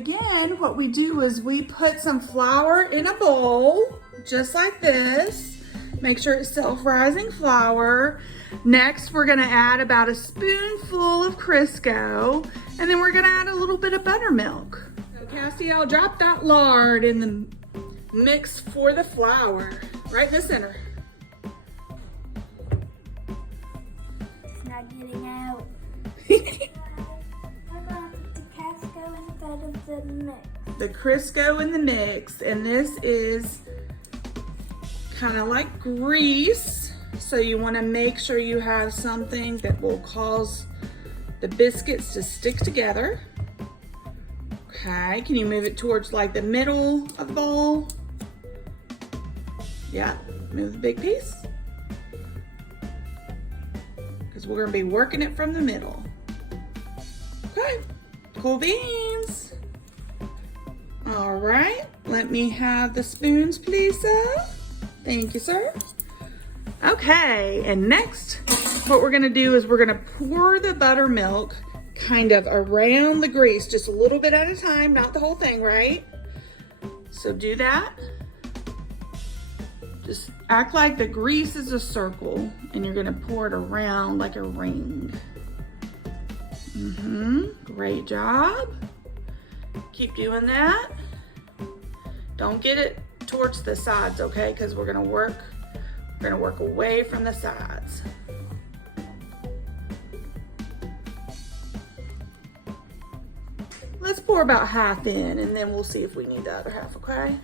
begin, what we do is we put some flour in a bowl, just like this. Make sure it's self-rising flour. Next, we're gonna add about a spoonful of Crisco, and then we're gonna add a little bit of buttermilk. So Kastiel, drop that lard in the mix for the flour, right in the center. It's not getting out. We're gonna put the Crisco instead of the mix. The Crisco in the mix, and this is kind of like grease, so you want to make sure you have something that will cause the biscuits to stick together. Okay, can you move it towards like the middle of the bowl? Yeah, move the big piece, because we're going to be working it from the middle. Okay, cool beans. All right, let me have the spoons, please, sir. Thank you, sir. Okay, and next, what we're gonna do is we're gonna pour the buttermilk kind of around the grease, just a little bit at a time, not the whole thing, right? So do that. Just act like the grease is a circle, and you're gonna pour it around like a ring. Great job. Keep doing that. Don't get it towards the sides, okay? Because we're gonna work away from the sides. Let's pour about half in, and then we'll see if we need the other half, okay?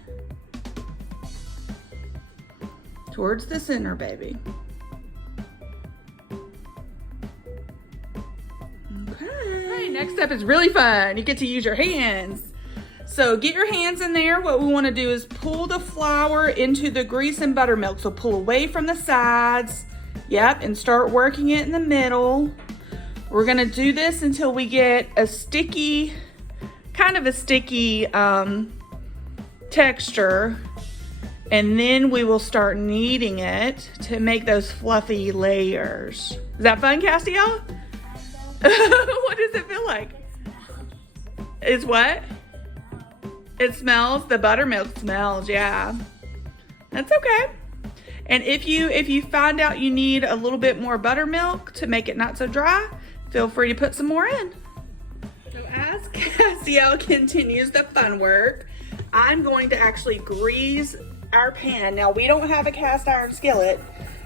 Towards the center, baby. Okay. Next step is really fun. You get to use your hands. So get your hands in there. What we want to do is pull the flour into the grease and buttermilk. So pull away from the sides. Yep, and start working it in the middle. We're going to do this until we get a sticky, kind of a sticky texture. And then we will start kneading it to make those fluffy layers. Is that fun, Kastiel? What does it feel like? It's what? It smells, the buttermilk smells, yeah. That's okay. And if you find out you need a little bit more buttermilk to make it not so dry, feel free to put some more in. So as Kastiel continues the fun work, I'm going to actually grease our pan. Now we don't have a cast iron skillet,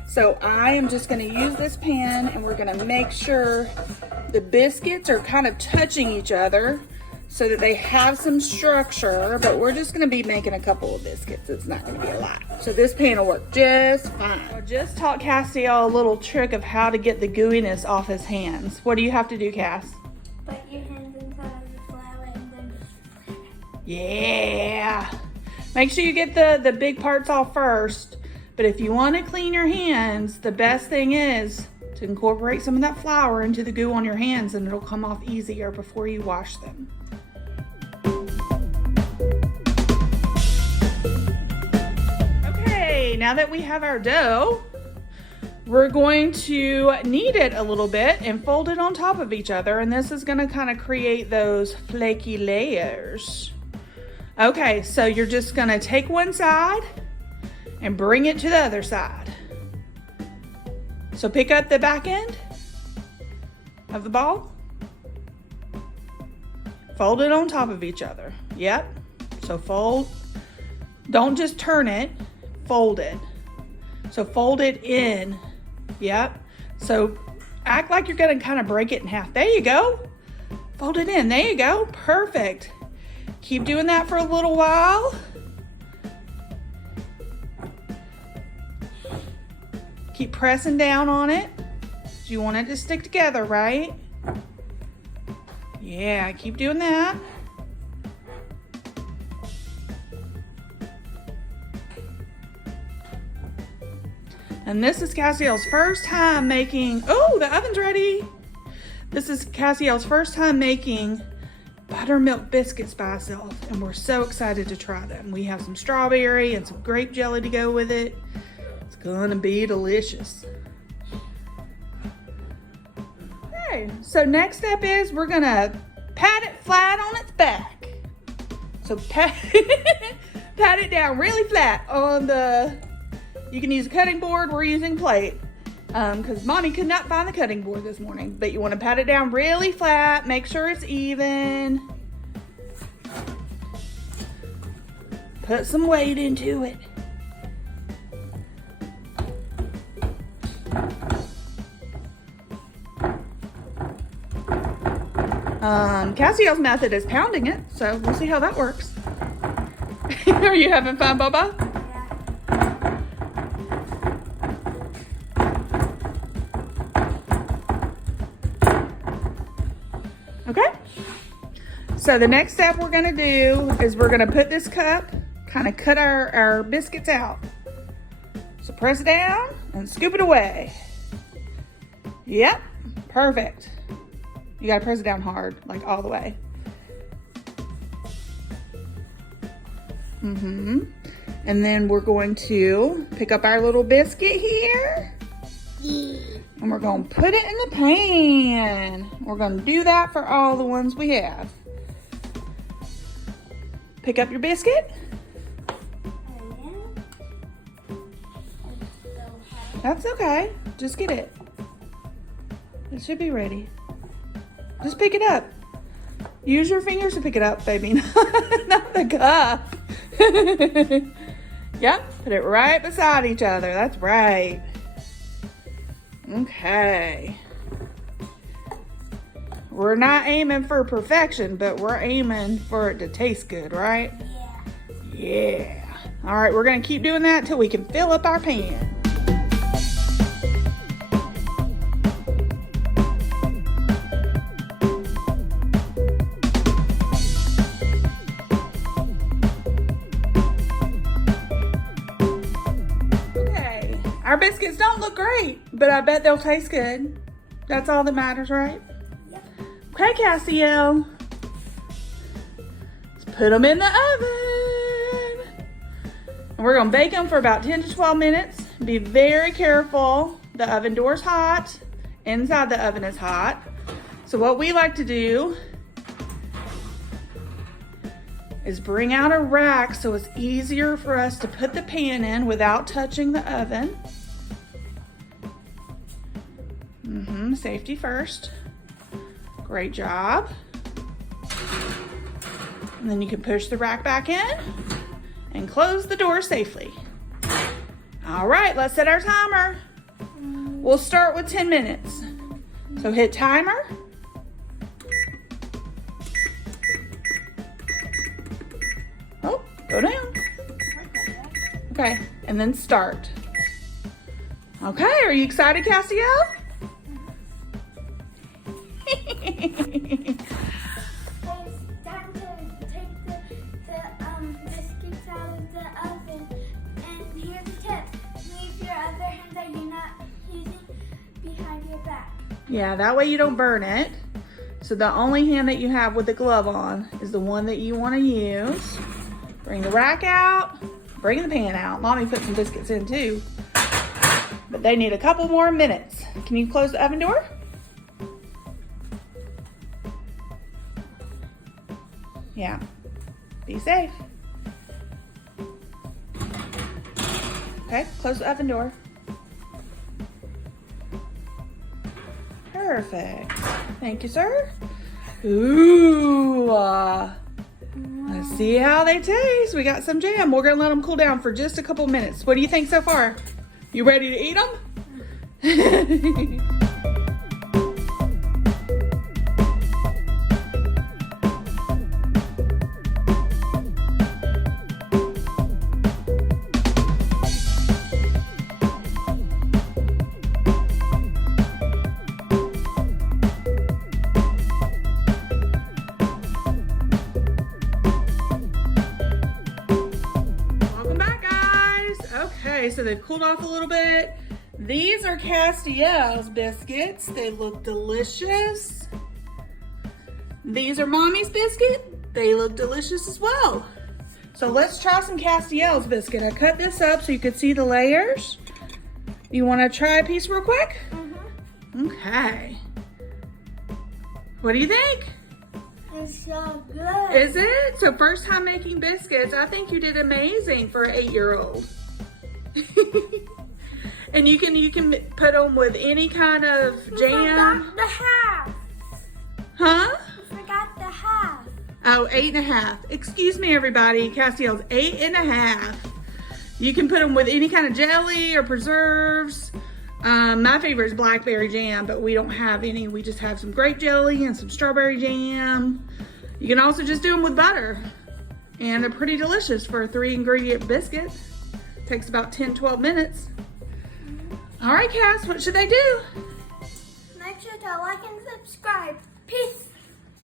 so I am just gonna use this pan, and we're gonna make sure the biscuits are kind of touching each other so that they have some structure, but we're just gonna be making a couple of biscuits. It's not gonna be a lot. So this pan will work just fine. I just taught Kastiel a little trick of how to get the gooiness off his hands. What do you have to do, Cass? Put your hands inside of the flour and then Yeah. Make sure you get the big parts off first, but if you wanna clean your hands, the best thing is to incorporate some of that flour into the goo on your hands, and it'll come off easier before you wash them. Now that we have our dough, we're going to knead it a little bit and fold it on top of each other, and this is going to kind of create those flaky layers. Okay, so you're just going to take one side and bring it to the other side. So pick up the back end of the ball, fold it on top of each other. Yep, so fold, don't just turn it, fold it. So fold it in. Yep. So act like you're gonna kind of break it in half. There you go. Fold it in. There you go. Perfect. Keep doing that for a little while. Keep pressing down on it. You want it to stick together, right? Yeah, keep doing that. And this is Kastiel's first time making, oh, the oven's ready. This is Kastiel's first time making buttermilk biscuits by herself, and we're so excited to try them. We have some strawberry and some grape jelly to go with it. It's gonna be delicious. Okay, so next step is we're gonna pat it flat on its back. So pat, pat it down really flat on the, you can use a cutting board, we're using plate. Because Mommy could not find the cutting board this morning. But you want to pat it down really flat, make sure it's even. Put some weight into it. Kastiel's method is pounding it, so we'll see how that works. Are you having fun, Bubba? Yeah. Okay. So the next step we're gonna do is we're gonna put this cup, kind of cut our biscuits out. So press it down and scoop it away. Yep, perfect. You gotta press it down hard, like all the way. And then we're going to pick up our little biscuit here. And we're gonna put it in the pan. We're gonna do that for all the ones we have. Pick up your biscuit. That's okay, just get it. It should be ready. Just pick it up. Use your fingers to pick it up, baby, not the cup. Yep, put it right beside each other. That's right. Okay. We're not aiming for perfection, but we're aiming for it to taste good, right? Yeah. Yeah. All right, we're gonna keep doing that till we can fill up our pan. Our biscuits don't look great, but I bet they'll taste good. That's all that matters, right? Yep. Okay, Kastiel. Let's put them in the oven. And we're gonna bake them for about 10 to 12 minutes. Be very careful. The oven door's hot. Inside the oven is hot. So what we like to do is bring out a rack so it's easier for us to put the pan in without touching the oven. Safety first. Great job. And then you can push the rack back in and close the door safely. All right, let's set our timer. We'll start with 10 minutes. So hit timer. Oh, go down. Okay, and then start. Okay, are you excited, Kastiel? It's time to take the biscuits out of the oven. And here's a tip. Leave your other hand that you're not using behind your back. Yeah, that way you don't burn it. So the only hand that you have with the glove on is the one that you want to use. Bring the rack out. Bring the pan out. Mommy put some biscuits in too. But they need a couple more minutes. Can you close the oven door? Yeah. Be safe. Okay, close the oven door. Perfect. Thank you, sir. Ooh. Let's see how they taste. We got some jam. We're going to let them cool down for just a couple minutes. What do you think so far? You ready to eat them? So they've cooled off a little bit. These are Kastiel's biscuits. They look delicious. These are Mommy's biscuit. They look delicious as well. So let's try some Kastiel's biscuit. I cut this up so you could see the layers. You want to try a piece real quick? Okay. What do you think? It's so good. Is it? So first time making biscuits. I think you did amazing for an 8-year-old. And you can put them with any kind of jam. Forgot the half. Huh? You forgot the half. Oh, 8.5. Excuse me, everybody. Castiel's 8.5. You can put them with any kind of jelly or preserves. My favorite is blackberry jam, but we don't have any. We just have some grape jelly and some strawberry jam. You can also just do them with butter. And they're pretty delicious for a 3-ingredient biscuit. Takes about 10-12 minutes. All right, Cass, what should they do? Make sure to like and subscribe. Peace.